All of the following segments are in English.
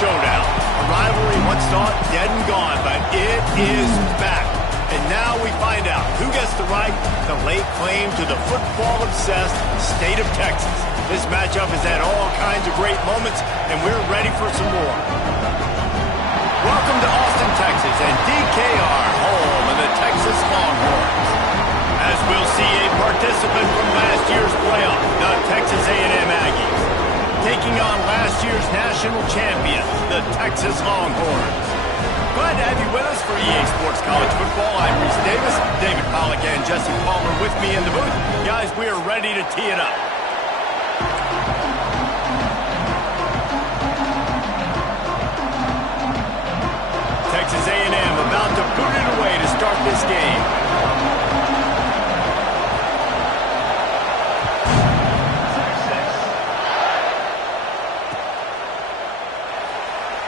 showdown. A rivalry once thought dead and gone, but it is back. And now we find out who gets the right to lay claim to the football-obsessed state of Texas. This matchup has had all kinds of great moments, and we're ready for some more. Welcome to Austin, Texas, and DKR, home of the Texas Longhorns. As we'll see a participant from last year's playoff, the Texas A&M Aggies, taking on last year's national champion, the Texas Longhorns. Glad to have you with us for EA Sports College Football. I'm Reese Davis, David Pollack and Jesse Palmer with me in the booth. Guys, we are ready to tee it up. Texas A&M about to boot it away to start this game.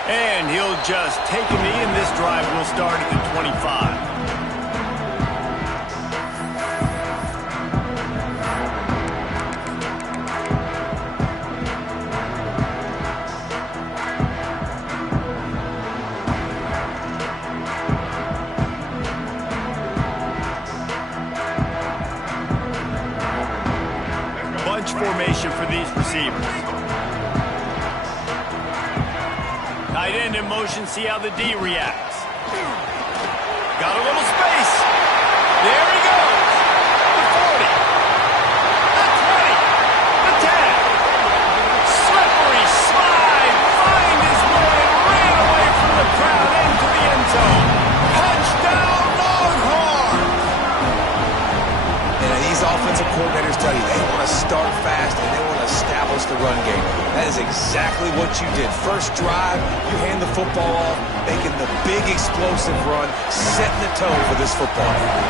And he'll just take a knee, and this drive will start at the 25. Bunch formation for these receivers. Tight end in motion, see how the D reacts. Got a little space. There he goes. The 40. The 20. The 10. Slippery slide. Find his way. Ran away from the crowd into the end zone. Touchdown, Longhorns. And these offensive coordinators tell you they want to start fast and they want to establish the run game. That is exactly what you did. First drive, you hand the football off, making the big explosive run, setting the tone for this football game.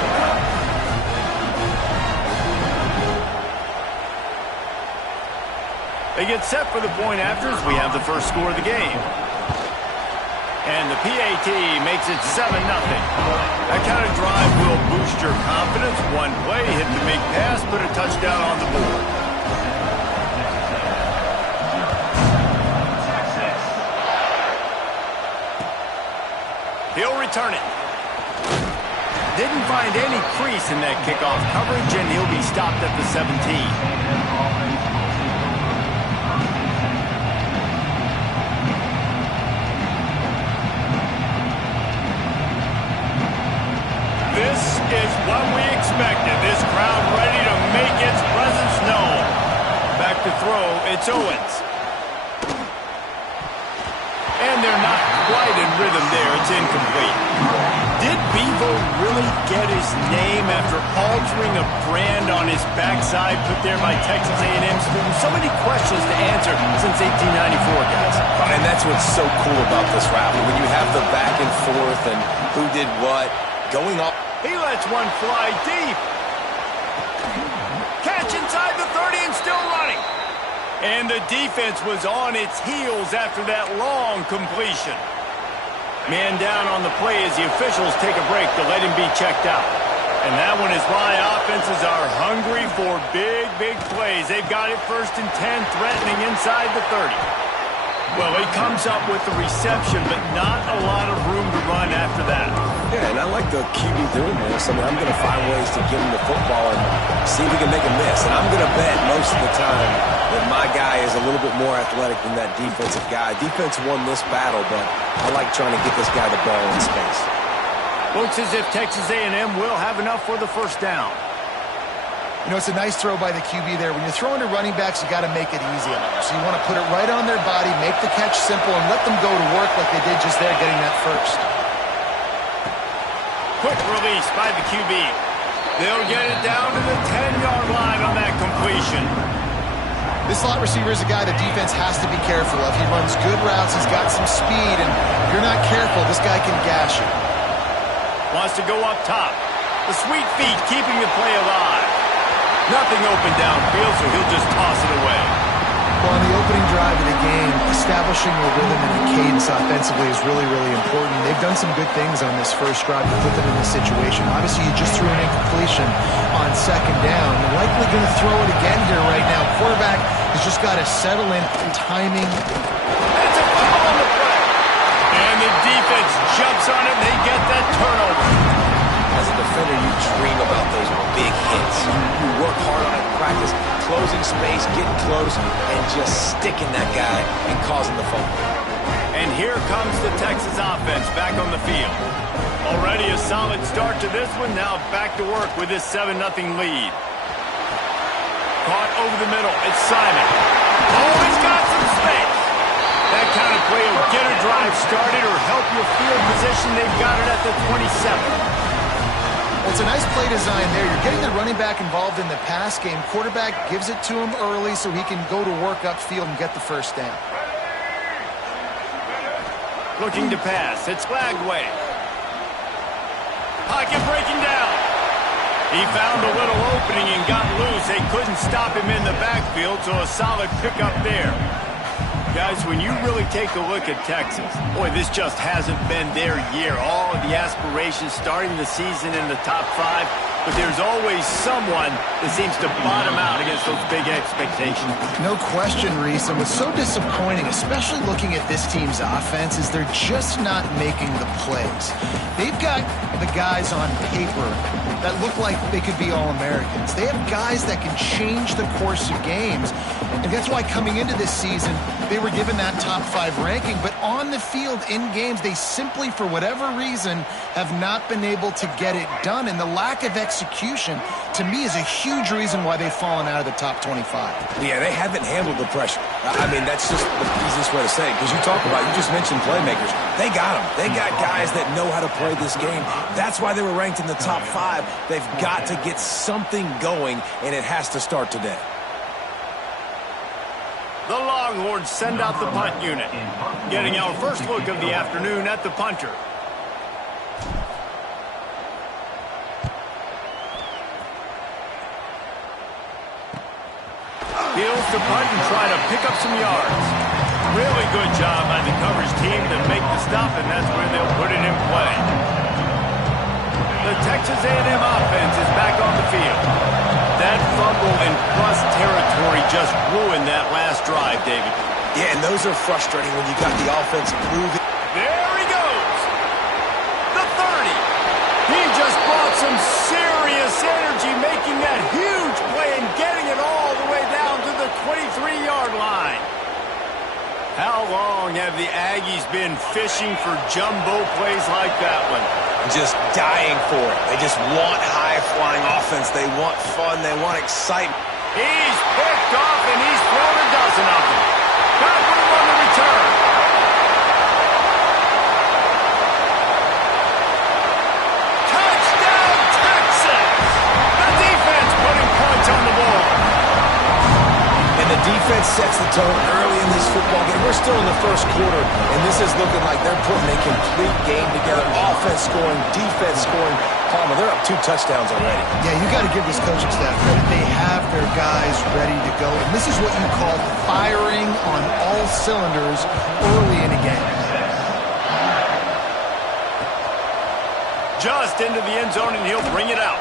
They get set for the point after as we have the first score of the game. And the PAT makes it 7-0. That kind of drive will boost your confidence. One play, hit the big pass, put a touchdown on the board. He'll return it. Didn't find any crease in that kickoff coverage, and he'll be stopped at the 17. This is what we expected. This crowd ready to make its presence known. Back to throw, it's Owens. And they're not quite in rhythm there. It's incomplete. Did Bevo really get his name after altering a brand on his backside put there by Texas A&M students? So many questions to answer since 1894, guys. And that's what's so cool about this rivalry. When you have the back and forth and who did what, going off. He lets one fly deep. Catch inside the 30 and still running. And the defense was on its heels after that long completion. Man down on the play as the officials take a break to let him be checked out. And that one is why offenses are hungry for big, big plays. They've got it 1st and 10, threatening inside the 30. Well, he comes up with the reception, but not a lot of room to run after that. Yeah, and I like the QB doing this. I mean, I'm going to find ways to give him the football and see if we can make a miss. And I'm going to bet most of the time that my guy is a little bit more athletic than that defensive guy. Defense won this battle, but I like trying to get this guy the ball in space. Looks as if Texas A&M will have enough for the first down. You know, it's a nice throw by the QB there. When you're throwing to running backs, you got to make it easy on them. So you want to put it right on their body, make the catch simple, and let them go to work like they did just there, getting that first. Quick release by the QB. They'll get it down to the 10-yard line on that completion. This slot receiver is a guy the defense has to be careful of. He runs good routes, he's got some speed, and if you're not careful, this guy can gash you. Wants to go up top. The sweet feet keeping the play alive. Nothing open downfield, so he'll just toss it away. Well, on the opening drive of the game, establishing a rhythm and a cadence offensively is really, really important. They've done some good things on this first drive to put them in this situation. Obviously, you just threw an incompletion on 2nd down. They're likely going to throw it again here right now. Quarterback has just got to settle in timing. That's a foul on the play. defense jumps on it, and they get that turnover. As a defender, you dream about those big hits. You work hard on it in practice, closing space, getting close, and just sticking that guy and causing the fumble. And here comes the Texas offense back on the field. Already a solid start to this one. Now back to work with this 7-0 lead. Caught over the middle. It's Simon. Oh, he's got some space. That kind of play will get a drive started or help your field position. They've got it at the 27. Well, it's a nice play design there. You're getting the running back involved in the pass game. Quarterback gives it to him early so he can go to work upfield and get the first down. Looking to pass. It's Lagway. Pocket breaking down. He found a little opening and got loose. They couldn't stop him in the backfield, so a solid pickup there. Guys, when you really take a look at Texas, boy, this just hasn't been their year. All of the aspirations starting the season in the top 5, but there's always someone that seems to bottom out against those big expectations. No question, Reese. And what's so disappointing, especially looking at this team's offense, is they're just not making the plays. They've got the guys on paper that look like they could be All-Americans. They have guys that can change the course of games. And that's why coming into this season, they were given that top 5 ranking. But on the field, in games, they simply, for whatever reason, have not been able to get it done. And the lack of execution, to me, is a huge reason why they've fallen out of the top 25. Yeah, they haven't handled the pressure. I mean, that's just the easiest way to say it. Because you just mentioned playmakers. They got them. They got guys that know how to play this game. That's why they were ranked in the top 5. They've got to get something going, and it has to start today. The Longhorns send out the punt unit. Getting our first look of the afternoon at the punter. Fields to punt and try to pick up some yards. Really good job by the coverage team to make the stop, and that's where they'll put it in play. The Texas A&M offense is back on the field. That fumble in plus territory just ruined that last drive, David. Yeah, and those are frustrating when you got the offense moving. There he goes. The 30. He just brought some serious energy, making that huge play and getting it all the way down to the 23-yard line. How long have the Aggies been fishing for jumbo plays like that one? Just dying for it. They just want high-flying offense. They want fun. They want excitement. He's picked off, and he's thrown a dozen of them. Got room on the return. Touchdown, Texas! The defense putting points on the board. And the defense sets the tone early in this football game. We're still in the first quarter, and this is looking like they're putting a complete game together. Offense scoring, defense scoring. Palmer, they're up 2 touchdowns already. Yeah, you got to give this coaching staff credit. They have their guys ready to go. And this is what you call firing on all cylinders early in a game. Just into the end zone, and he'll bring it out.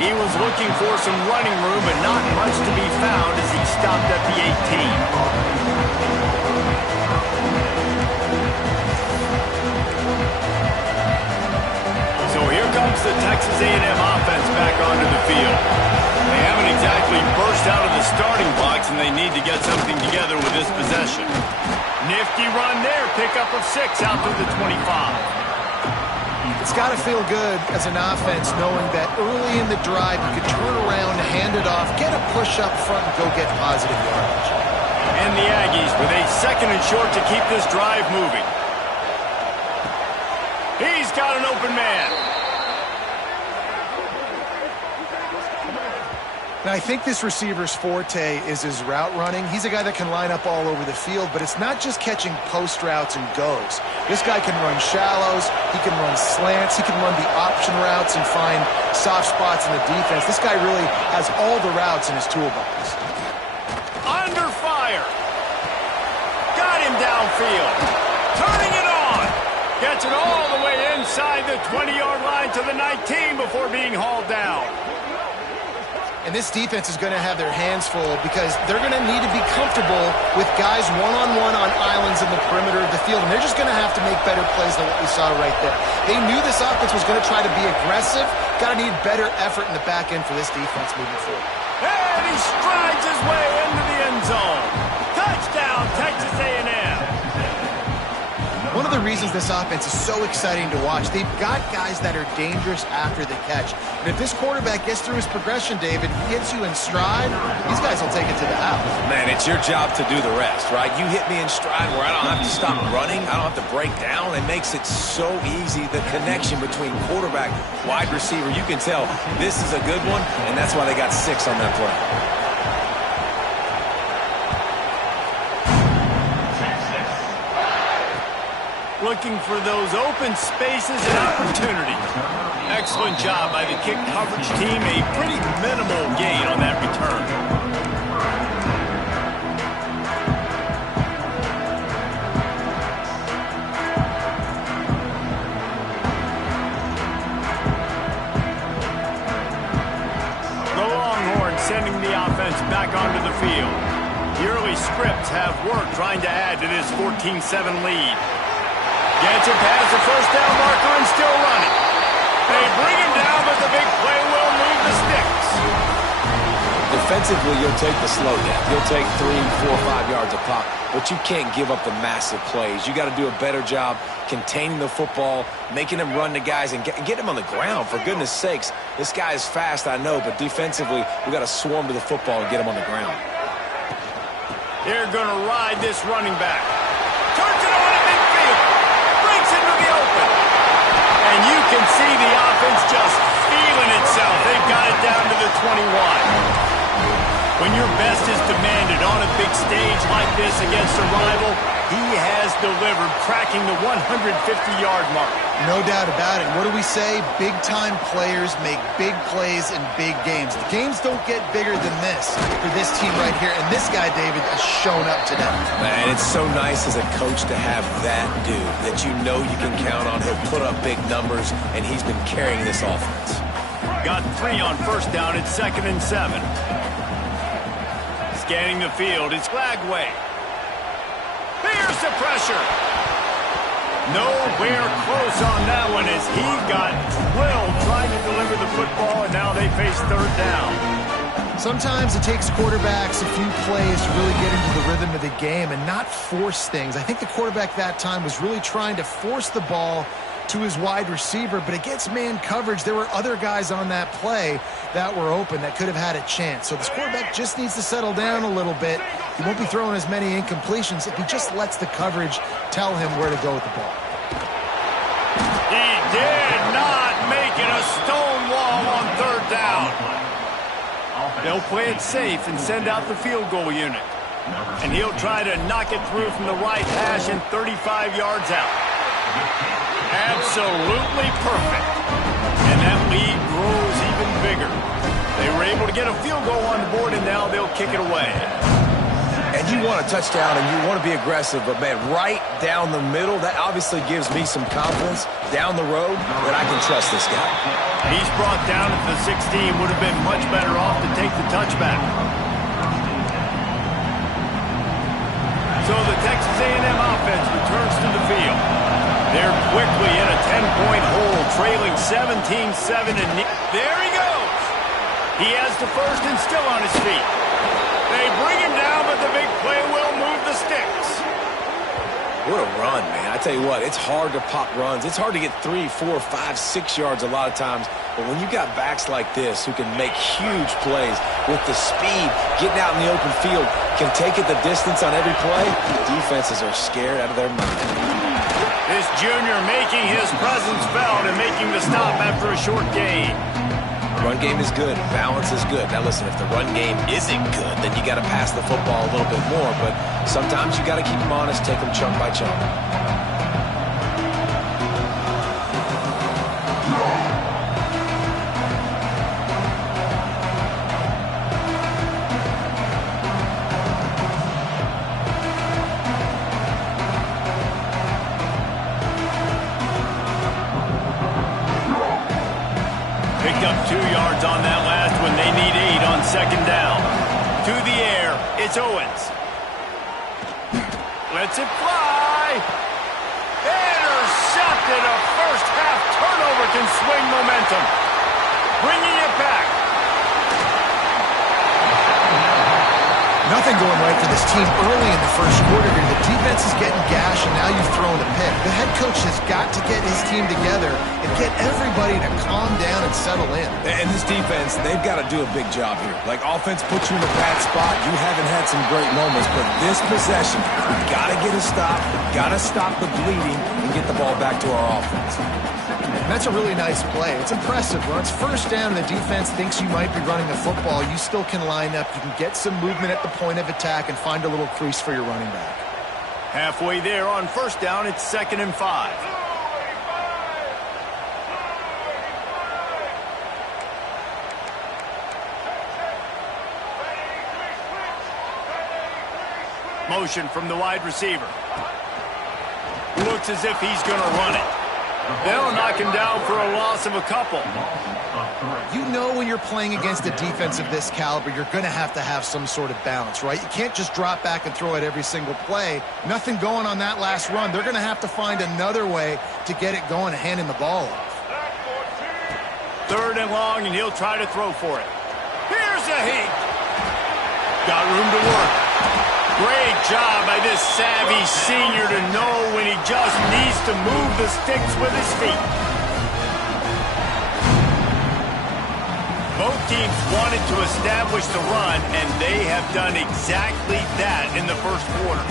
He was looking for some running room, but not much to be found as he stopped at the 18. So here comes the Texas A&M offense back onto the field. They haven't exactly burst out of the starting blocks, and they need to get something together with this possession. Nifty run there, pickup of 6 out to the 25. It's got to feel good as an offense knowing that early in the drive you could turn around, hand it off, get a push up front, and go get positive yardage. And the Aggies with a 2nd and short to keep this drive moving. He's got an open man. Now, I think this receiver's forte is his route running. He's a guy that can line up all over the field, but it's not just catching post routes and goes. This guy can run shallows, he can run slants, he can run the option routes and find soft spots in the defense. This guy really has all the routes in his toolbox. Under fire. Got him downfield. Turning it on. Gets it all the way inside the 20-yard line to the 19 before being hauled down. And And this defense is going to have their hands full because they're going to need to be comfortable with guys one-on-one on islands in the perimeter of the field, and they're just going to have to make better plays than what we saw right there. They knew this offense was going to try to be aggressive. Got to need better effort in the back end for this defense moving forward. And he strides his way into the end zone. Touchdown, Texas A&M. One of the reasons this offense is so exciting to watch, they've got guys that are dangerous after the catch. And if this quarterback gets through his progression, David, he hits you in stride, these guys will take it to the house. Man, it's your job to do the rest, right? You hit me in stride where I don't have to stop running. I don't have to break down. It makes it so easy. The connection between quarterback, wide receiver, you can tell this is a good one, and that's why they got 6 on that play. Looking for those open spaces and opportunities. Excellent job by the kick coverage team. A pretty minimal gain on that return. The Longhorns sending the offense back onto the field. The early scripts have worked trying to add to this 14-7 lead. Gets it past the first down marker and still running. They bring him down, but the big play will move the sticks. Defensively, you'll take the slow down. You'll take 3, 4, 5 yards a pop, but you can't give up the massive plays. You got to do a better job containing the football, making him run the guys, and get him on the ground. For goodness sakes, this guy is fast, I know, but defensively, we got to swarm to the football and get him on the ground. They're going to ride this running back. Turns it on at midfield. Into the open. And you can see the offense just feeling itself. They've got it down to the 21. When your best is demanded on a big stage like this against a rival, he has delivered, cracking the 150-yard mark. No doubt about it. What do we say? Big-time players make big plays in big games. The games don't get bigger than this for this team right here, and this guy, David, has shown up today. Man, it's so nice as a coach to have that dude that you know you can count on. He'll put up big numbers, and he's been carrying this offense. Got 3 on first down. It's 2nd and 7. Scanning the field, it's Lagway. Here's the pressure. Nowhere close on that one as he got drilled trying to deliver the football, and now they face 3rd down. Sometimes it takes quarterbacks a few plays to really get into the rhythm of the game and not force things. I think the quarterback that time was really trying to force the ball to his wide receiver, but against man coverage, there were other guys on that play that were open that could have had a chance. So this quarterback just needs to settle down a little bit. He won't be throwing as many incompletions if he just lets the coverage tell him where to go with the ball. He did not make it a stone wall on 3rd down. They'll play it safe and send out the field goal unit. And he'll try to knock it through from the right hash and 35 yards out. Absolutely perfect. And that lead grows even bigger. They were able to get a field goal on the board, and now they'll kick it away. And you want a touchdown, and you want to be aggressive, but, man, right down the middle, that obviously gives me some confidence down the road that I can trust this guy. He's brought down at the 16. Would have been much better off to take the touchback. So the Texas A&M offense returns to the field. They're quickly in a 10-point hole, trailing 17-7. And there he goes. He has the first and still on his feet. They bring him down, but the big play will move the sticks. What a run, man. I tell you what, it's hard to pop runs. It's hard to get 3, 4, 5, 6 yards a lot of times. But when you got backs like this who can make huge plays with the speed, getting out in the open field, can take it the distance on every play, defenses are scared out of their mind. This junior making his presence felt and making the stop after a short gain. Run game is good. Balance is good. Now listen, if the run game isn't good, then you got to pass the football a little bit more. But sometimes you got to keep them honest, take them chunk by chunk. Picked up 2 yards on that last one. They need 8 on second down. To the air, it's Owens. Lets it fly. Intercepted. A first half turnover can swing momentum. Bringing it back. Nothing going right for this team early in the first quarter here. The defense is getting gashed, and now you've thrown a pick. The head coach has got to get his team together and get everybody to calm down and settle in. And this defense, they've got to do a big job here. Like, offense puts you in a bad spot. You haven't had some great moments, but this possession, we got to get a stop, got to stop the bleeding, and get the ball back to our offense. And that's a really nice play. It's impressive. When it's first down and the defense thinks you might be running the football, you still can line up. You can get some movement at the point of attack and find a little crease for your running back. Halfway there on first down, it's 2nd and 5. Motion from the wide receiver. Looks as if he's going to run it. They'll knock him down for a loss of a couple. You know when you're playing against a defense of this caliber, you're going to have some sort of balance, right? You can't just drop back and throw it every single play. Nothing going on that last run. They're going to have to find another way to get it going and handing the ball off. 3rd and long, and he'll try to throw for it. Here's a heat. Got room to work. Great job by this savvy senior to know when he just needs to move the sticks with his feet. Both teams wanted to establish the run, and they have done exactly that in the first quarter.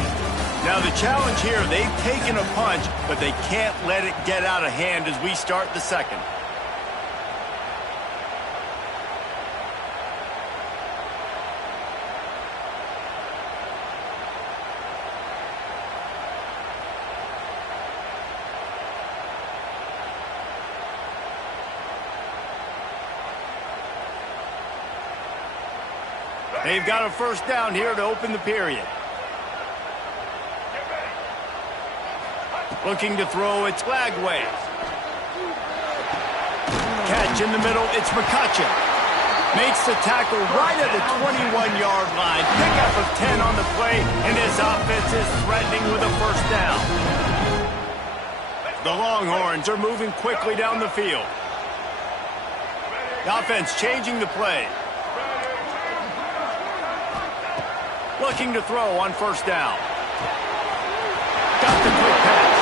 Now the challenge here, they've taken a punch, but they can't let it get out of hand as we start the second. They've got a first down here to open the period. Looking to throw, it's Lagway. Catch in the middle, it's McCutcheon. Makes the tackle right at the 21-yard line. Pickup of 10 on the play, and his offense is threatening with a first down. The Longhorns are moving quickly down the field. The offense changing the play. Looking to throw on first down. Got the quick pass.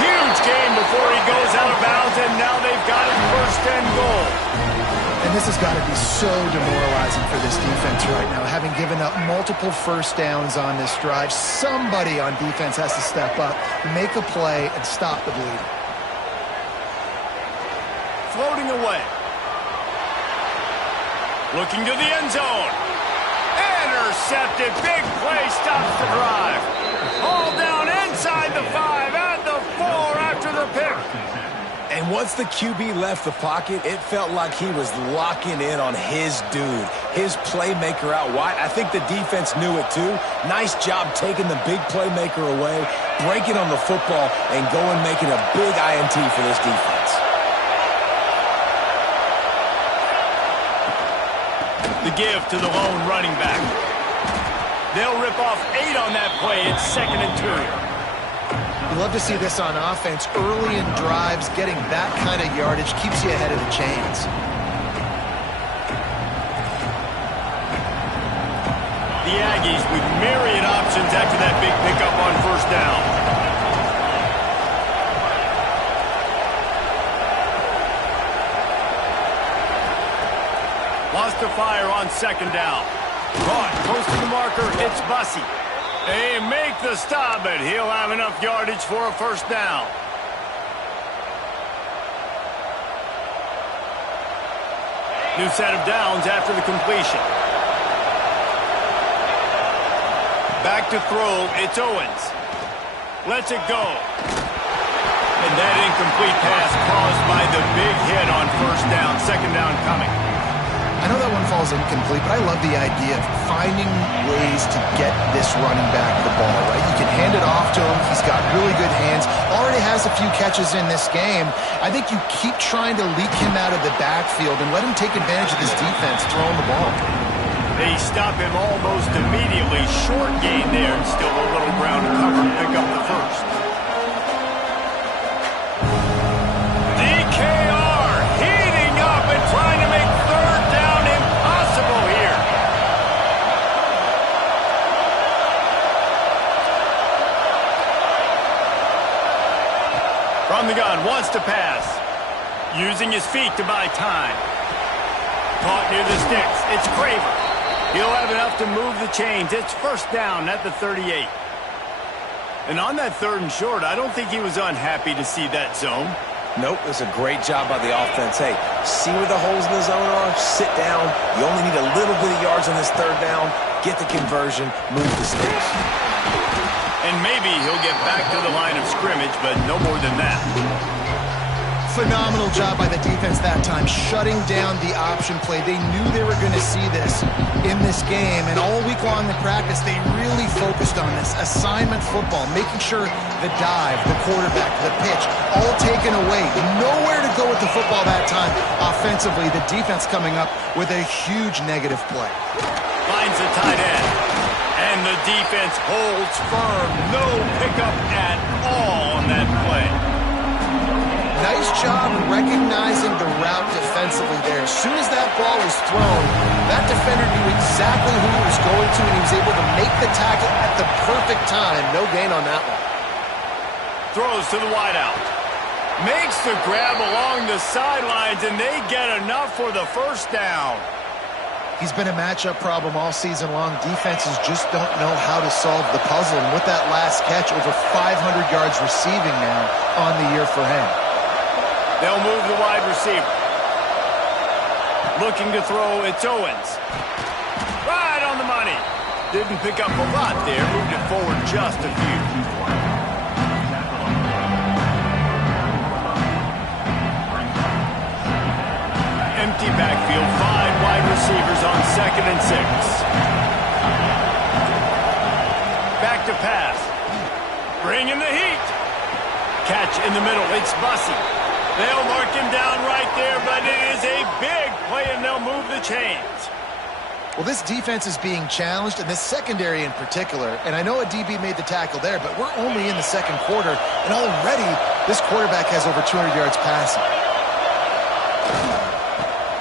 Huge game before he goes out of bounds, and now they've got it 1st and goal. And this has got to be so demoralizing for this defense right now. Having given up multiple first downs on this drive, somebody on defense has to step up, make a play, and stop the bleeding. Floating away. Looking to the end zone. Intercepted. Big play stops the drive. All down inside the 5, at the 4 after the pick. And once the QB left the pocket, it felt like he was locking in on his dude, his playmaker out wide. I think the defense knew it too. Nice job taking the big playmaker away, breaking on the football, and going making a big INT for this defense. The give to the lone running back. They'll rip off 8 on that play. It's 2nd and 2. You love to see this on offense. Early in drives, getting that kind of yardage keeps you ahead of the chains. The Aggies with myriad options after that big pickup on first down. Lost to fire on second down. Caught close to the marker, it's Bussey. They make the stop, but he'll have enough yardage for a first down. New set of downs after the completion. Back to throw, it's Owens. Lets it go. And that incomplete pass caused by the big hit on first down. Second down coming. I know that one falls incomplete, but I love the idea of finding ways to get this running back the ball, right? You can hand it off to him. He's got really good hands. Already has a few catches in this game. I think you keep trying to leak him out of the backfield and let him take advantage of this defense throwing the ball. They stop him almost immediately. Short gain there, and still a little ground to cover and pick up the first. DKR heating up and trying to make third down impossible here. From the gun, wants to pass. Using his feet to buy time. Caught near the sticks. It's Craver. He'll have enough to move the chains. It's first down at the 38. And on that 3rd and short, I don't think he was unhappy to see that zone. Nope, it's a great job by the offense. Hey, see where the holes in the zone are? Sit down. You only need a little bit of yards on this 3rd down. Get the conversion. Move the sticks. And maybe he'll get back to the line of scrimmage, but no more than that. Phenomenal job by the defense that time, shutting down the option play. They knew they were going to see this in this game, and all week long in practice, they really focused on this assignment football, making sure the dive, the quarterback, the pitch, all taken away. Nowhere to go with the football that time. Offensively, the defense coming up with a huge negative play. Finds the tight end, and the defense holds firm. No pickup at all on that play. Nice job recognizing the route defensively there. As soon as that ball was thrown, that defender knew exactly who he was going to, and he was able to make the tackle at the perfect time. No gain on that one. Throws to the wideout. Makes the grab along the sidelines, and they get enough for the first down. He's been a matchup problem all season long. Defenses just don't know how to solve the puzzle. And with that last catch, over 500 yards receiving now on the year for him. They'll move the wide receiver. Looking to throw, it's Owens. Right on the money. Didn't pick up a lot there. Moved it forward just a few. Empty backfield. 5 wide receivers on 2nd and 6. Back to pass. Bringing the heat. Catch in the middle. It's Bussey. They'll mark him down right there, but it is a big play, and they'll move the chains. Well, this defense is being challenged, and this secondary in particular, and I know a DB made the tackle there, but we're only in the 2nd quarter, and already this quarterback has over 200 yards passing.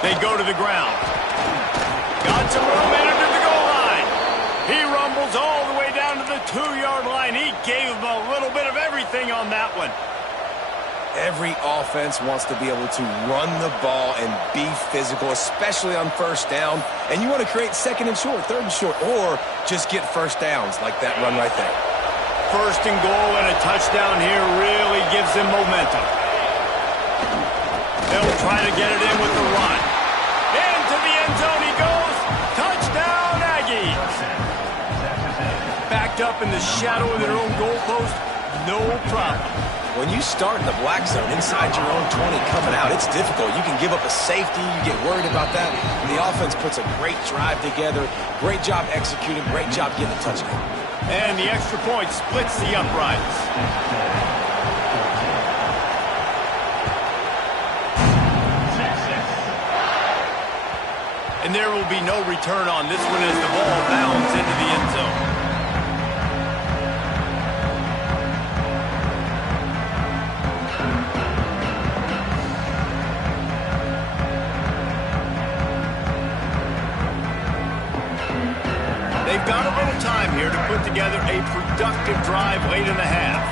They go to the ground. Got some room in under the goal line. He rumbles all the way down to the 2-yard line. He gave him a little bit of everything on that one. Every offense wants to be able to run the ball and be physical, especially on first down. And you want to create 2nd and short, 3rd and short, or just get first downs like that run right there. First and goal and a touchdown here really gives them momentum. They'll try to get it in with the run. Into the end zone he goes. Touchdown, Aggies. Backed up in the shadow of their own goalpost, no problem. When you start in the black zone inside your own 20 coming out, it's difficult. You can give up a safety. You get worried about that. And the offense puts a great drive together. Great job executing. Great job getting a touchdown. And the extra point splits the uprights. And there will be no return on this one as the ball bounds into the end zone. They've got a little time here to put together a productive drive late in the half.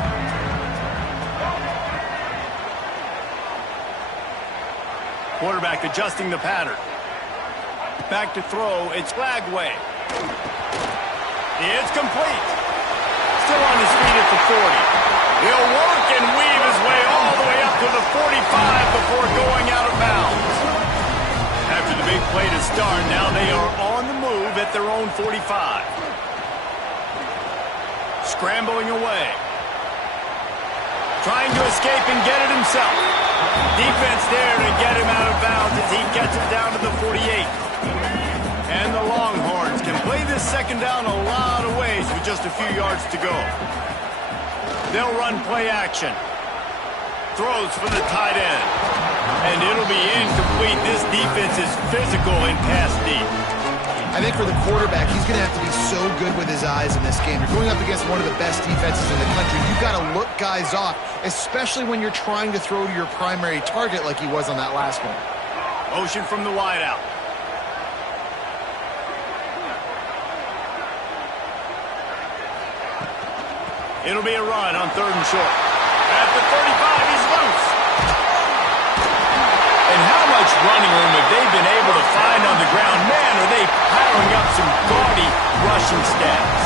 Quarterback adjusting the pattern. Back to throw, it's Lagway. It's complete. Still on his feet at the 40. He'll work and weave his way all the way up to the 45 before going out of bounds. After the big play to start, now they are on the move at their own 45. Scrambling away. Trying to escape and get it himself. Defense there to get him out of bounds as he gets it down to the 48. And the Longhorns can play this second down a lot of ways with just a few yards to go. They'll run play action. Throws for the tight end. And it'll be incomplete. This defense is physical in pass deep. I think for the quarterback, he's going to have to be so good with his eyes in this game. You're going up against one of the best defenses in the country. You've got to look guys off, especially when you're trying to throw to your primary target like he was on that last one. Motion from the wideout. It'll be a run on 3rd and short. At the 35, he's loose. And how much running room have they been able to find on the ground? Man, are they piling up some gaudy rushing stats.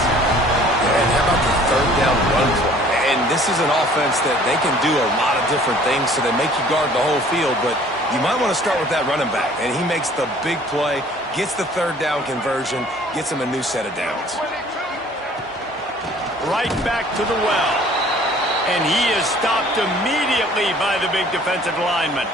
And how about the 3rd down run play? And this is an offense that they can do a lot of different things, so they make you guard the whole field, but you might want to start with that running back. And he makes the big play, gets the 3rd down conversion, gets him a new set of downs. Right back to the well. And he is stopped immediately by the big defensive lineman.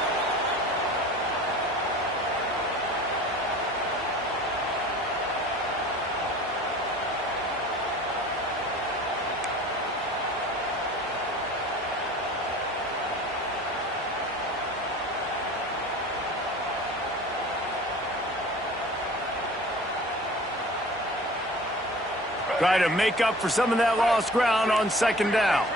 Try to make up for some of that lost ground on 2nd down.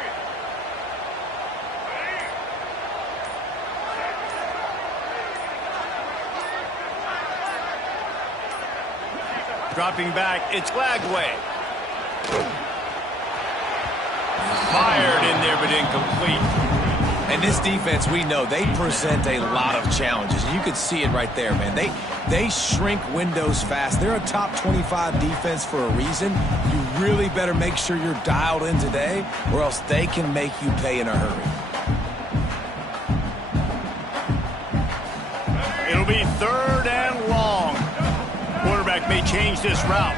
Dropping back, it's Lagway. Fired in there, but incomplete. And this defense, we know, they present a lot of challenges. You could see it right there, man. They shrink windows fast. They're a top 25 defense for a reason. You really better make sure you're dialed in today, or else they can make you pay in a hurry. It'll be 3rd and long. Quarterback may change this route.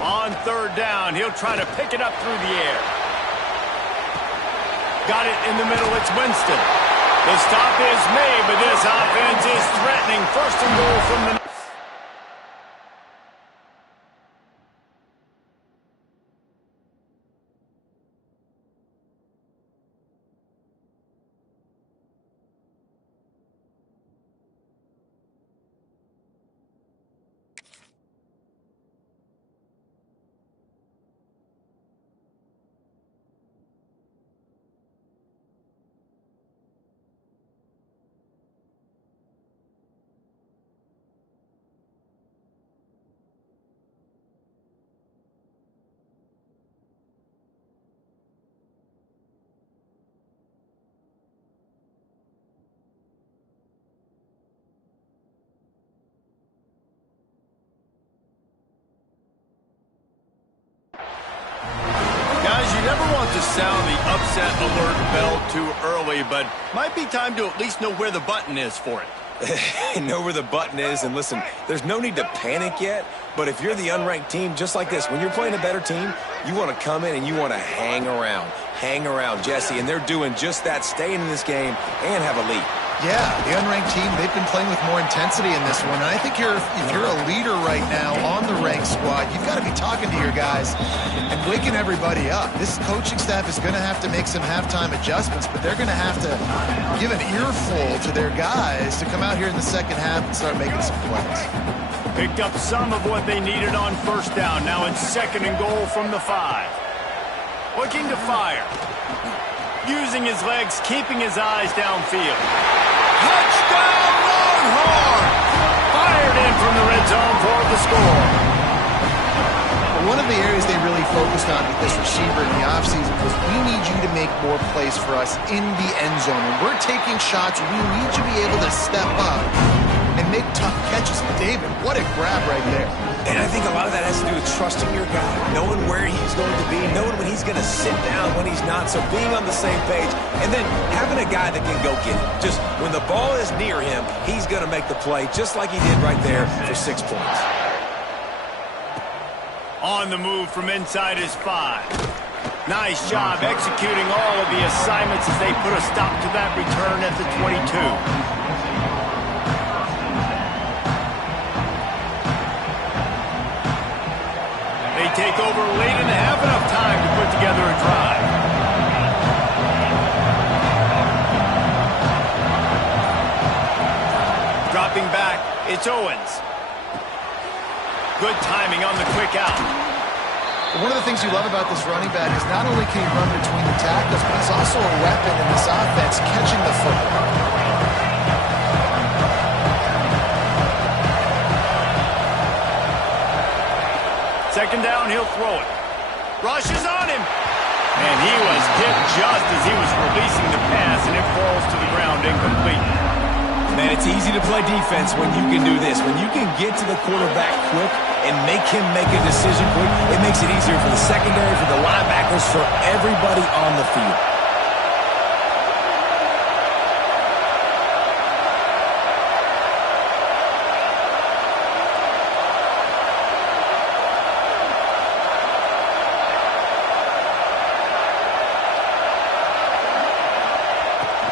On 3rd down, he'll try to pick it up through the air. Got it in the middle, it's Winston. The stop is made, but this offense is threatening. 1st and goal from the... You never want to sound the upset alert bell too early, but might be time to at least know where the button is for it. Know where the button is, and listen, there's no need to panic yet, but if you're the unranked team, just like this, when you're playing a better team, you want to come in and you want to hang around, Jesse, and they're doing just that, staying in this game and have a lead. Yeah, the unranked team, they've been playing with more intensity in this one. And I think if you're a leader right now on the ranked squad, you've got to be talking to your guys and waking everybody up. This coaching staff is going to have to make some halftime adjustments, but they're going to have to give an earful to their guys to come out here in the second half and start making some plays. Picked up some of what they needed on 1st down. Now it's 2nd and goal from the 5. Looking to fire. Using his legs, keeping his eyes downfield. Touchdown, Longhorns! Fired in from the red zone for the score. One of the areas they really focused on with this receiver in the offseason was we need you to make more plays for us in the end zone. When we're taking shots, we need you to be able to step up and make tough catches. David, what a grab right there. And I think a lot of that has to do with trusting your guy, knowing where he's going to be, knowing when he's going to sit down, when he's not, so being on the same page, and then having a guy that can go get it. Just when the ball is near him, he's going to make the play, just like he did right there for 6 points. On the move from inside his 5. Nice job executing all of the assignments as they put a stop to that return at the 22. take over late in the half, enough time to put together a drive. Dropping back, it's Owens. Good timing on the quick out. One of the things you love about this running back is not only can he run between the tackles, but he's also a weapon in this offense, catching the football. Second down, he'll throw it. Rush is on him. And he was hit just as he was releasing the pass, and it falls to the ground incomplete. Man, it's easy to play defense when you can do this. When you can get to the quarterback quick and make him make a decision quick, it makes it easier for the secondary, for the linebackers, for everybody on the field.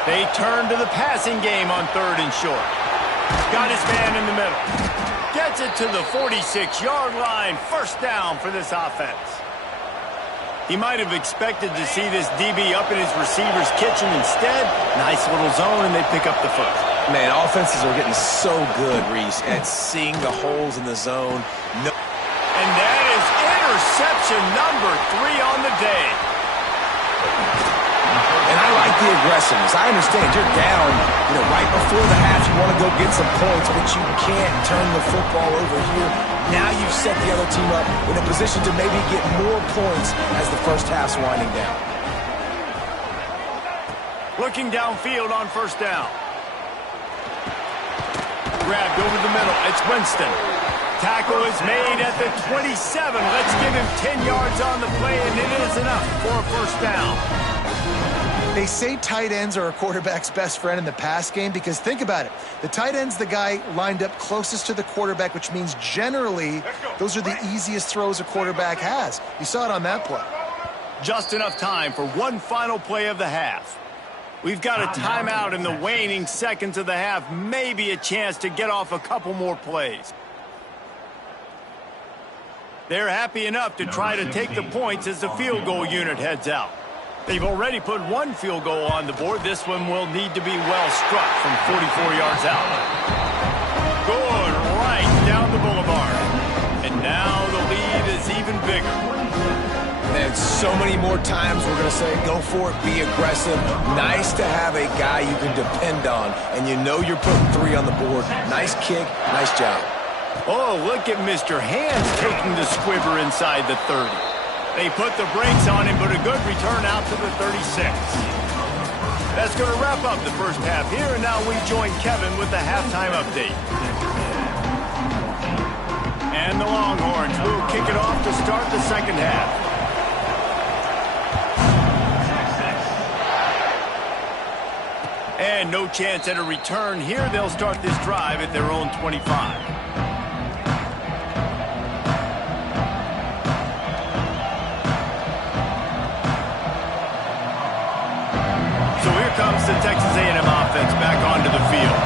They turn to the passing game on 3rd and short. Got his man in the middle. Gets it to the 46-yard line. First down for this offense. He might have expected to see this DB up in his receiver's kitchen. Instead, nice little zone, and they pick up the first. Man, offenses are getting so good, Reese, at seeing the holes in the zone. No. And that is interception number 3 on the day. And I like the aggressiveness. I understand you're down, right before the half. You want to go get some points, but you can't turn the football over here. Now you've set the other team up in a position to maybe get more points as the first half's winding down. Looking downfield on first down. Grabbed over the middle. It's Winston. Tackle is made at the 27. Let's give him 10 yards on the play, and it is enough for a first down. They say tight ends are a quarterback's best friend in the pass game because think about it. The tight end's the guy lined up closest to the quarterback, which means generally those are the easiest throws a quarterback has. You saw it on that play. Just enough time for one final play of the half. We've got a timeout in the waning seconds of the half. Maybe a chance to get off a couple more plays. They're happy enough to try to take the points as the field goal unit heads out. They've already put one field goal on the board. This one will need to be well struck from 44 yards out. Good, right down the boulevard. And now the lead is even bigger. And so many more times we're going to say, go for it, be aggressive. Nice to have a guy you can depend on, and you know you're putting 3 on the board. Nice kick, nice job. Oh, look at Mr. Hands taking the squibber inside the 30. They put the brakes on him, but a good return out to the 36. That's going to wrap up the first half here, and now we join Kevin with the halftime update. And the Longhorns will kick it off to start the second half. And no chance at a return here. They'll start this drive at their own 25. So here comes the Texas A&M offense back onto the field.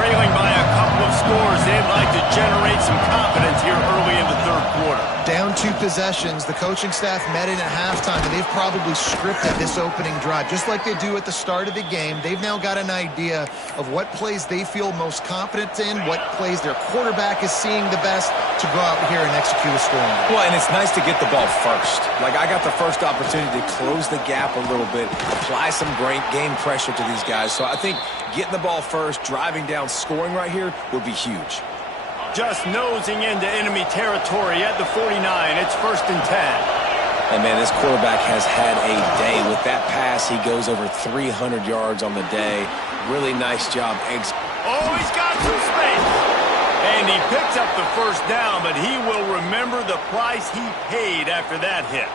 Trailing by a couple of scores, they'd like to generate some confidence here early in the third quarter. Down 2 possessions. The coaching staff met in at halftime, and they've probably scripted this opening drive. Just like they do at the start of the game, they've now got an idea of what plays they feel most confident in, what plays their quarterback is seeing the best to go out here and execute a scoring goal. Well, and it's nice to get the ball first. Like, I got the first opportunity to close the gap a little bit, apply some great game pressure to these guys. So I think getting the ball first, driving down, scoring right here would be huge. Just nosing into enemy territory at the 49. It's 1st and 10. And, man, this quarterback has had a day. With that pass, he goes over 300 yards on the day. Really nice job. Oh, he's got some space. And he picks up the first down, but he will remember the price he paid after that hit.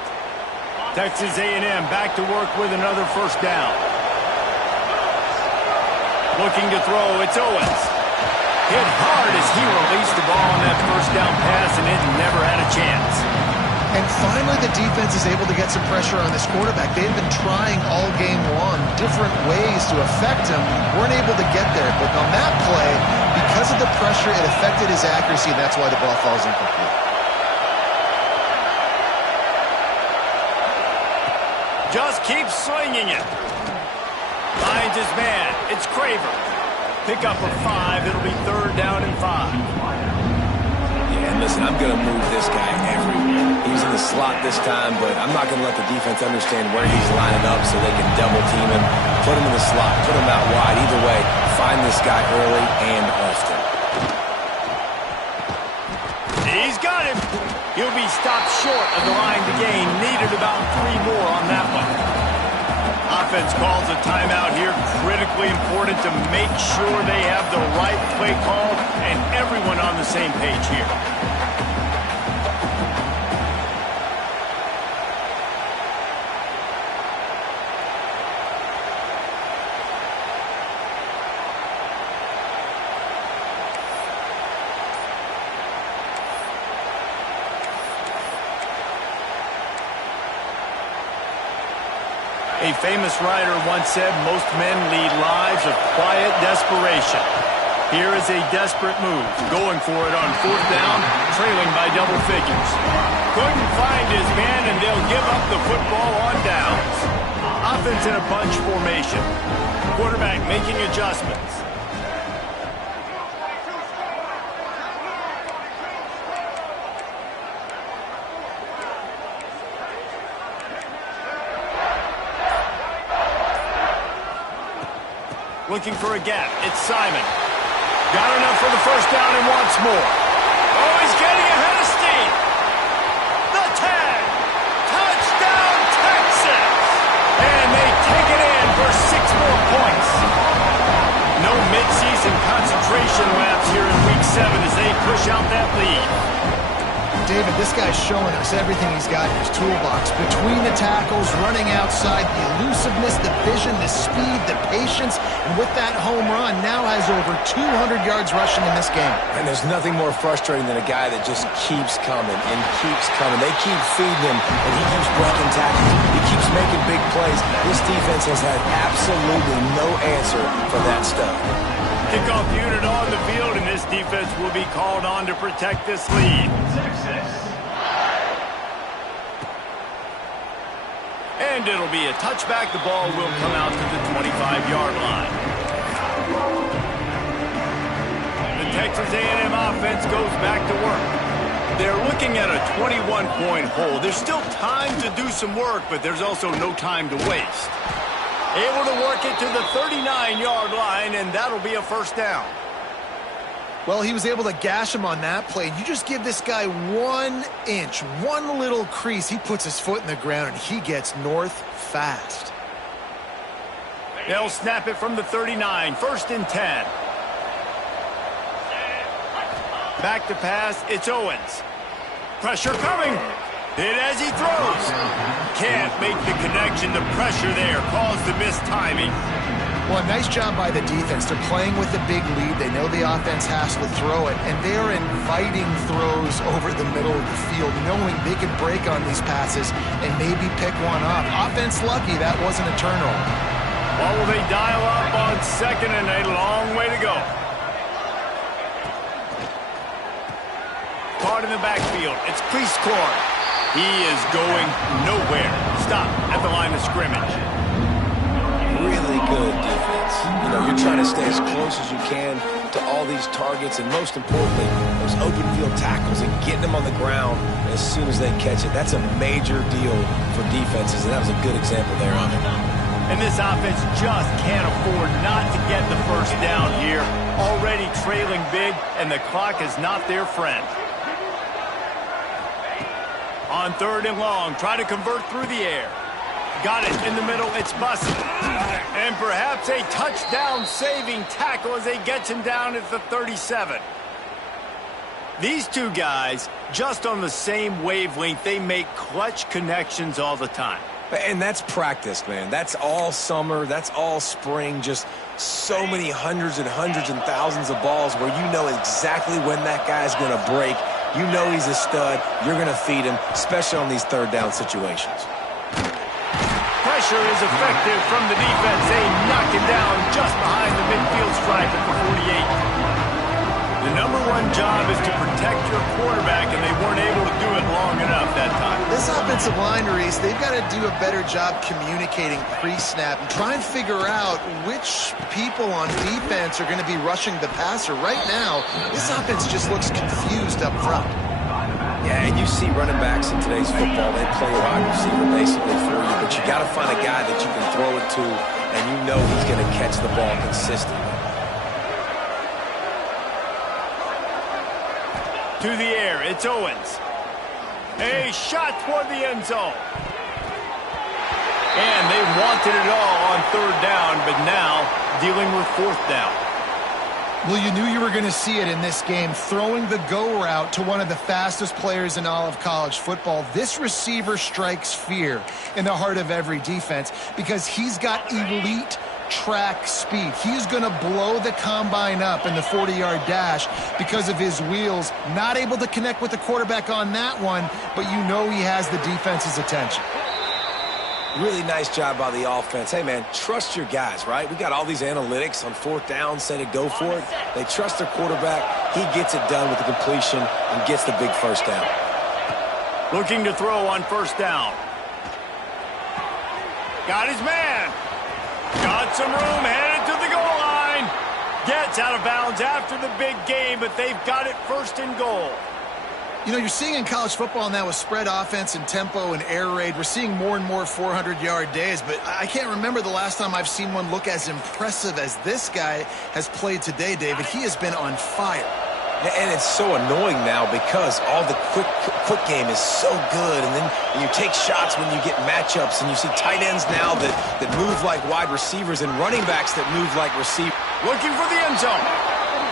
Texas A&M back to work with another first down. Looking to throw, it's Owens. Hit hard as he released the ball on that first down pass, and it never had a chance. And finally, the defense is able to get some pressure on this quarterback. They've been trying all game long different ways to affect him. Weren't able to get there. But on that play, because of the pressure, it affected his accuracy, and that's why the ball falls incomplete. Just keeps swinging it. Finds his man. It's Craver. Pick up a 5. It'll be 3rd down and 5. Yeah, and listen, I'm going to move this guy everywhere. He's in the slot this time, but I'm not going to let the defense understand where he's lining up so they can double team him. Put him in the slot, put him out wide. Either way, find this guy early and often. He's got him. He'll be stopped short of the line to gain. Needed about 3 more on that one. Offense calls a timeout here. Critically important to make sure they have the right play call and everyone on the same page here. A famous writer once said, most men lead lives of quiet desperation. Here is a desperate move, going for it on 4th down, trailing by double figures. Couldn't find his man, and they'll give up the football on downs. Offense in a bunch formation. Quarterback making adjustments. Looking for a gap. It's Simon. Got enough for the 1st down and wants more. Oh, he's getting ahead of steam. The tag. Touchdown, Texas. And they take it in for 6 more points. No midseason concentration laps here in Week 7 as they push out that lead. David, this guy's showing us everything he's got in his toolbox. Between the tackles, running outside, the elusiveness, the vision, the speed, the patience, and with that home run, now has over 200 yards rushing in this game. And there's nothing more frustrating than a guy that just keeps coming and keeps coming. They keep feeding him, and he keeps breaking tackles. He keeps making big plays. This defense has had absolutely no answer for that stuff. Kickoff unit on the field, and this defense will be called on to protect this lead. And it'll be a touchback. The ball will come out to the 25-yard line. The Texas A&M offense goes back to work. They're looking at a 21-point hole. There's still time to do some work, but there's also no time to waste. Able to work it to the 39-yard line, and that'll be a 1st down. Well, he was able to gash him on that play. You just give this guy 1 inch, one little crease. He puts his foot in the ground, and he gets north fast. They'll snap it from the 39, 1st and 10. Back to pass, it's Owens. Pressure coming. Hit as he throws. Can't make the connection. The pressure there caused the missed timing. Well, a nice job by the defense. They're playing with a big lead. They know the offense has to throw it, and they're inviting throws over the middle of the field, knowing they can break on these passes and maybe pick one up. Offense lucky that wasn't a turnover. Well, will they dial up on 2nd and a long way to go? Caught in the backfield. It's Cleese-Corn. He is going nowhere. Stop at the line of scrimmage. Really good defense. You know, you're trying to stay as close as you can to all these targets, and most importantly, those open field tackles and getting them on the ground as soon as they catch it. That's a major deal for defenses, and that was a good example there of it. And this offense just can't afford not to get the 1st down here. Already trailing big, and the clock is not their friend. On 3rd and long, try to convert through the air. Got it in the middle, it's Bussey. And perhaps a touchdown-saving tackle as they get him down at the 37. These two guys, just on the same wavelength, they make clutch connections all the time. And that's practice, man. That's all summer. That's all spring. Just so many hundreds and thousands of balls where you know exactly when that guy's going to break. You know he's a stud. You're going to feed him, especially on these 3rd down situations. Pressure is effective from the defense. They knock him down just behind the midfield stripe at the 48. The #1 job is to protect your quarterback, and they weren't able to do it long enough that time. This offensive line, Reese, they've got to do a better job communicating pre-snap and try and figure out which people on defense are going to be rushing the passer. Right now, this offense just looks confused up front. Yeah, and you see running backs in today's football, they play wide receiver basically for you, but you got to find a guy that you can throw it to, and you know he's going to catch the ball consistently. To the air, it's Owens. A shot toward the end zone. And they wanted it all on 3rd down, but now dealing with 4th down. Well, you knew you were going to see it in this game, throwing the go route to one of the fastest players in all of college football. This receiver strikes fear in the heart of every defense because he's got elite track speed. He's going to blow the combine up in the 40-yard dash because of his wheels. Not able to connect with the quarterback on that one, but you know he has the defense's attention. Really nice job by the offense. Hey, man, trust your guys, right? We got all these analytics on 4th down, say to go for it. They trust their quarterback. He gets it done with the completion and gets the big 1st down. Looking to throw on 1st down. Got his man. Got some room, headed to the goal line. Gets out of bounds after the big game, but they've got it 1st and goal. You know, you're seeing in college football now with spread offense and tempo and air raid, we're seeing more and more 400-yard days, but I can't remember the last time I've seen one look as impressive as this guy has played today, David. He has been on fire. And it's so annoying now because all the quick game is so good, and then you take shots when you get matchups, and you see tight ends now that move like wide receivers and running backs that move like receivers. Looking for the end zone.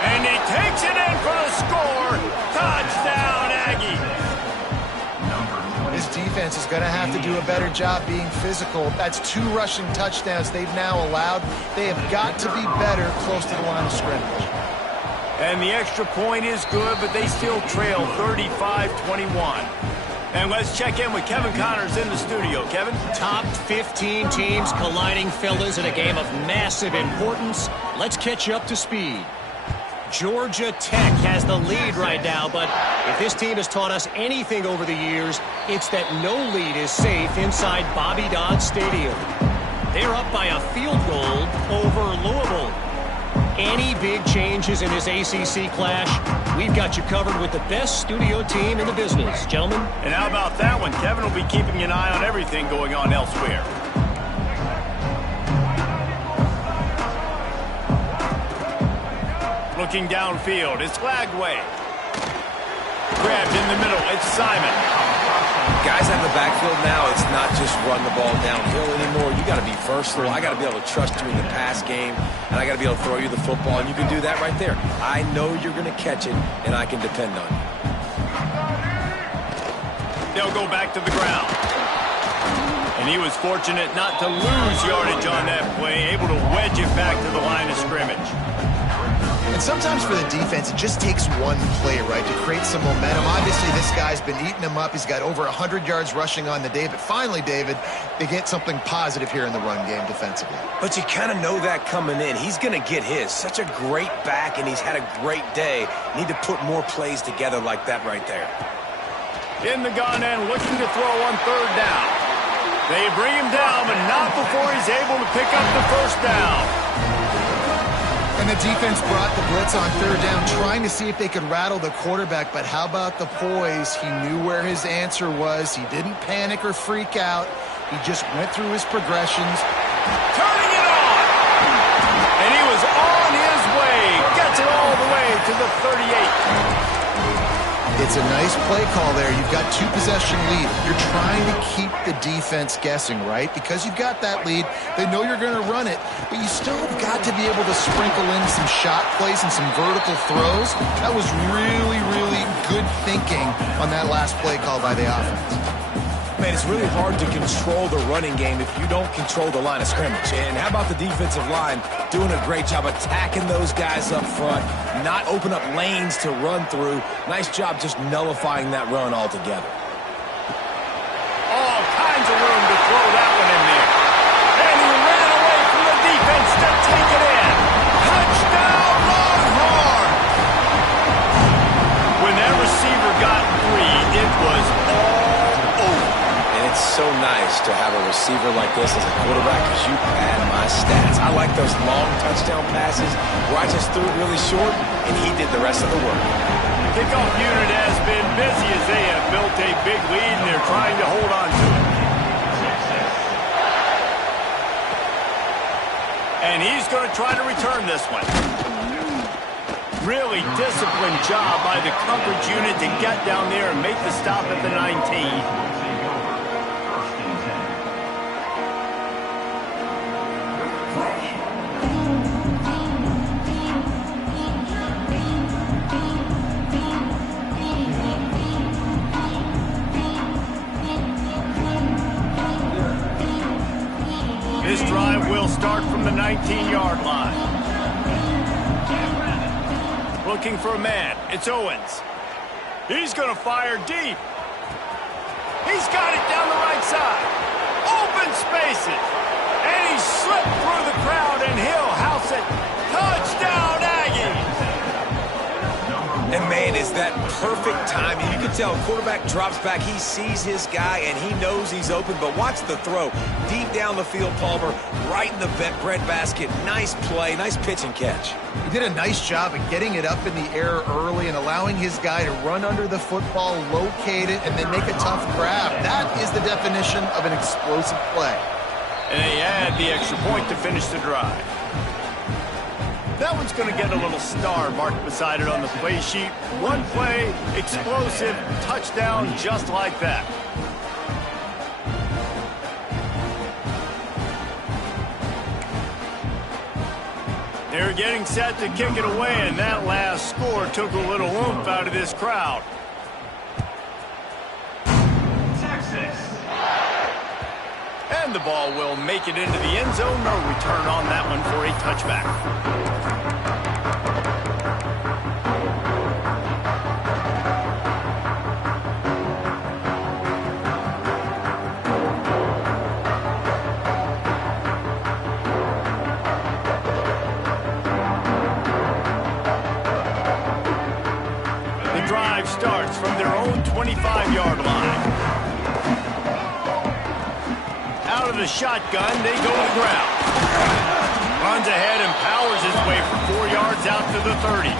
And he takes it in for the score. Touchdown, Aggie. This defense is going to have to do a better job being physical. That's 2 rushing touchdowns they've now allowed. They have got to be better close to the line of scrimmage. And the extra point is good, but they still trail 35-21. And let's check in with Kevin Connors in the studio. Kevin? Top 15 teams colliding, fellas, in a game of massive importance. Let's catch you up to speed. Georgia Tech has the lead right now, but if this team has taught us anything over the years, it's that no lead is safe inside Bobby Dodd Stadium. They're up by a field goal over Louisville. Any big changes in this ACC clash, we've got you covered with the best studio team in the business, gentlemen. And how about that one? Kevin will be keeping an eye on everything going on elsewhere. Looking downfield, it's Lagway. Grabbed in the middle, it's Simon. Guys out of the backfield now, it's not just run the ball downhill anymore. You got to be versatile. I got to be able to trust you in the pass game, and I got to be able to throw you the football, and you can do that right there. I know you're going to catch it, and I can depend on you. They'll go back to the ground. And he was fortunate not to lose yardage on that play, able to wedge it back to the line of scrimmage. And sometimes for the defense, it just takes one play, right, to create some momentum. Obviously, this guy's been eating him up. He's got over 100 yards rushing on the day. But finally, David, they get something positive here in the run game defensively. But you kind of know that coming in. He's going to get his. Such a great back, and he's had a great day. Need to put more plays together like that right there. In the gun and looking to throw on 3rd down. They bring him down, but not before he's able to pick up the 1st down. And the defense brought the blitz on 3rd down, trying to see if they could rattle the quarterback. But how about the poise? He knew where his answer was. He didn't panic or freak out. He just went through his progressions. Turning it on! And he was on his way. Gets it all the way to the 38. It's a nice play call there. You've got 2-possession lead. You're trying to keep the defense guessing, right? Because you've got that lead. They know you're going to run it, but you still have got to be able to sprinkle in some shot plays and some vertical throws. That was really, really good thinking on that last play call by the offense. Man, it's really hard to control the running game if you don't control the line of scrimmage. And how about the defensive line doing a great job attacking those guys up front, not open up lanes to run through. Nice job just nullifying that run altogether. All kinds of room to throw that one in there. And he ran away from the defense to take it in. Touchdown, Longhorn! receiver like this as a quarterback because you pad my stats. I like those long touchdown passes where I just threw it really short and he did the rest of the work. Kickoff unit has been busy as they have built a big lead and they're trying to hold on to it. And he's going to try to return this one. Really disciplined job by the coverage unit to get down there and make the stop at the 19. This drive will start from the 19-yard line. Looking for a man. It's Owens. He's going to fire deep. He's got it down the right side. Open spaces. And he slipped through the crowd, and he'll house it. Touchdown, Aggies! And, man, is that perfect timing. You can tell quarterback drops back. He sees his guy, and he knows he's open. But watch the throw. Deep down the field, Palmer, right in the breadbasket. Nice play, nice pitch and catch. He did a nice job of getting it up in the air early and allowing his guy to run under the football, locate it, and then make a tough grab. That is the definition of an explosive play. And they add the extra point to finish the drive. That one's going to get a little star marked beside it on the play sheet. One play, explosive, touchdown, just like that. They're getting set to kick it away, and that last score took a little oomph out of this crowd. Texas. And the ball will make it into the end zone. No return on that one for a touchback. Starts from their own 25-yard line. Out of the shotgun, they go to the ground. Runs ahead and powers his way for 4 yards out to the 30.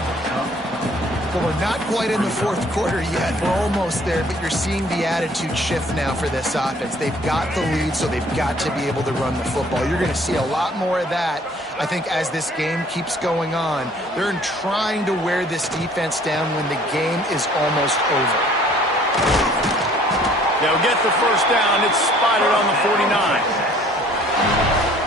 Well, we're not quite in the fourth quarter yet. We're almost there, but you're seeing the attitude shift now for this offense. They've got the lead, so they've got to be able to run the football. You're going to see a lot more of that, I think, as this game keeps going on. They're trying to wear this defense down when the game is almost over. They'll get the first down. It's spotted on the 49.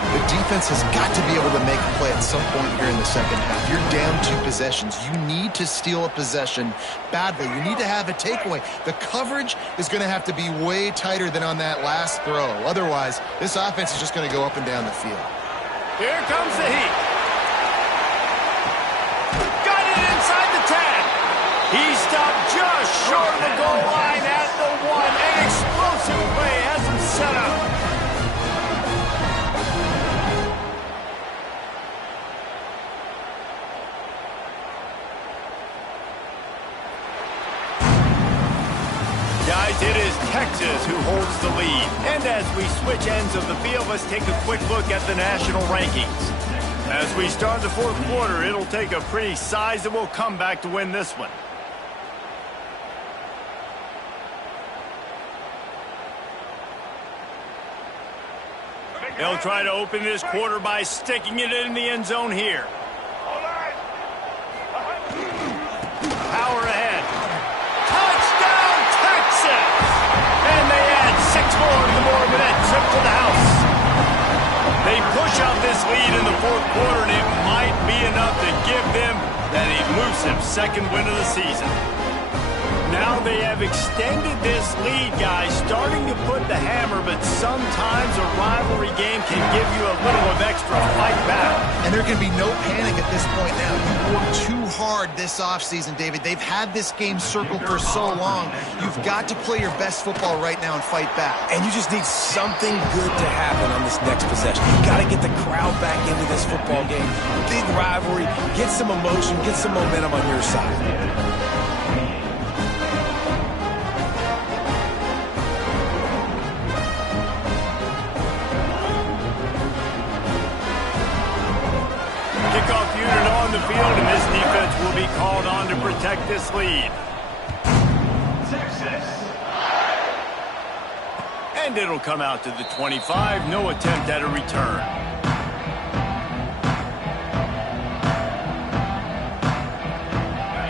The defense has got to be able to make a play at some point here in the second half. You're down 2 possessions. You need to steal a possession badly. You need to have a takeaway. The coverage is going to have to be way tighter than on that last throw. Otherwise, this offense is just going to go up and down the field. Here comes the heat. Got it inside the 10. He stopped just short of the goal line at the 1. An explosive play has him set up. Guys, it is Texas who holds the lead. And as we switch ends of the field, let's take a quick look at the national rankings. As we start the fourth quarter, it'll take a pretty sizable comeback to win this one. They'll try to open this quarter by sticking it in the end zone here. Power ahead. Touchdown, Texas! And they add 6 more to the Mormon trip to the house. They push out this lead in the fourth quarter, and it might be enough to give them that elusive second win of the season. Now they have extended this lead, guys, starting to put the hammer, but sometimes a rivalry game can give you a little of extra fight back. And there can be no panic at this point now. You worked too hard this offseason, David. They've had this game circled for so long. You've got to play your best football right now and fight back. And you just need something good to happen on this next possession. You got to get the crowd back into this football game. Big rivalry. Get some emotion. Get some momentum on your side. field, and this defense will be called on to protect this lead. And it'll come out to the 25. No attempt at a return.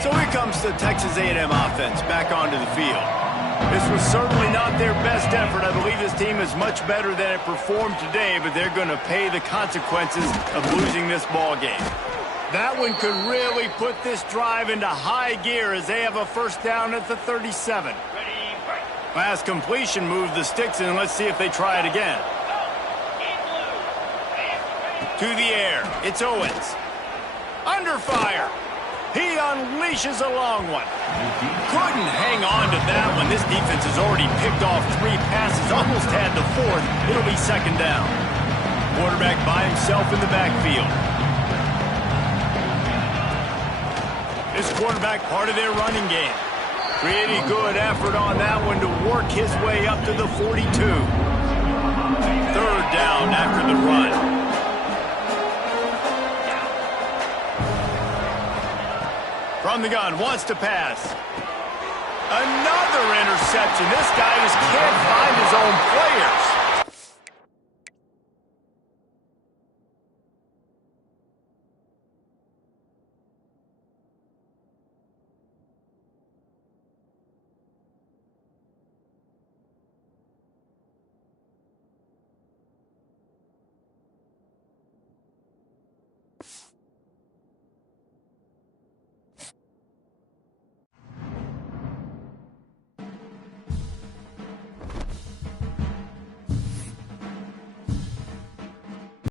So here comes the Texas A&M offense back onto the field. This was certainly not their best effort. I believe this team is much better than it performed today, but they're going to pay the consequences of losing this ball game. That one could really put this drive into high gear as they have a first down at the 37. Last completion moved the sticks in. Let's see if they try it again. To the air. It's Owens. Under fire. He unleashes a long one. Couldn't hang on to that one. This defense has already picked off 3 passes, almost had the 4th. It'll be second down. Quarterback by himself in the backfield. This quarterback part of their running game. Pretty good effort on that one to work his way up to the 42. Third down after the run. From the gun, wants to pass. Another interception. This guy just can't find his own players.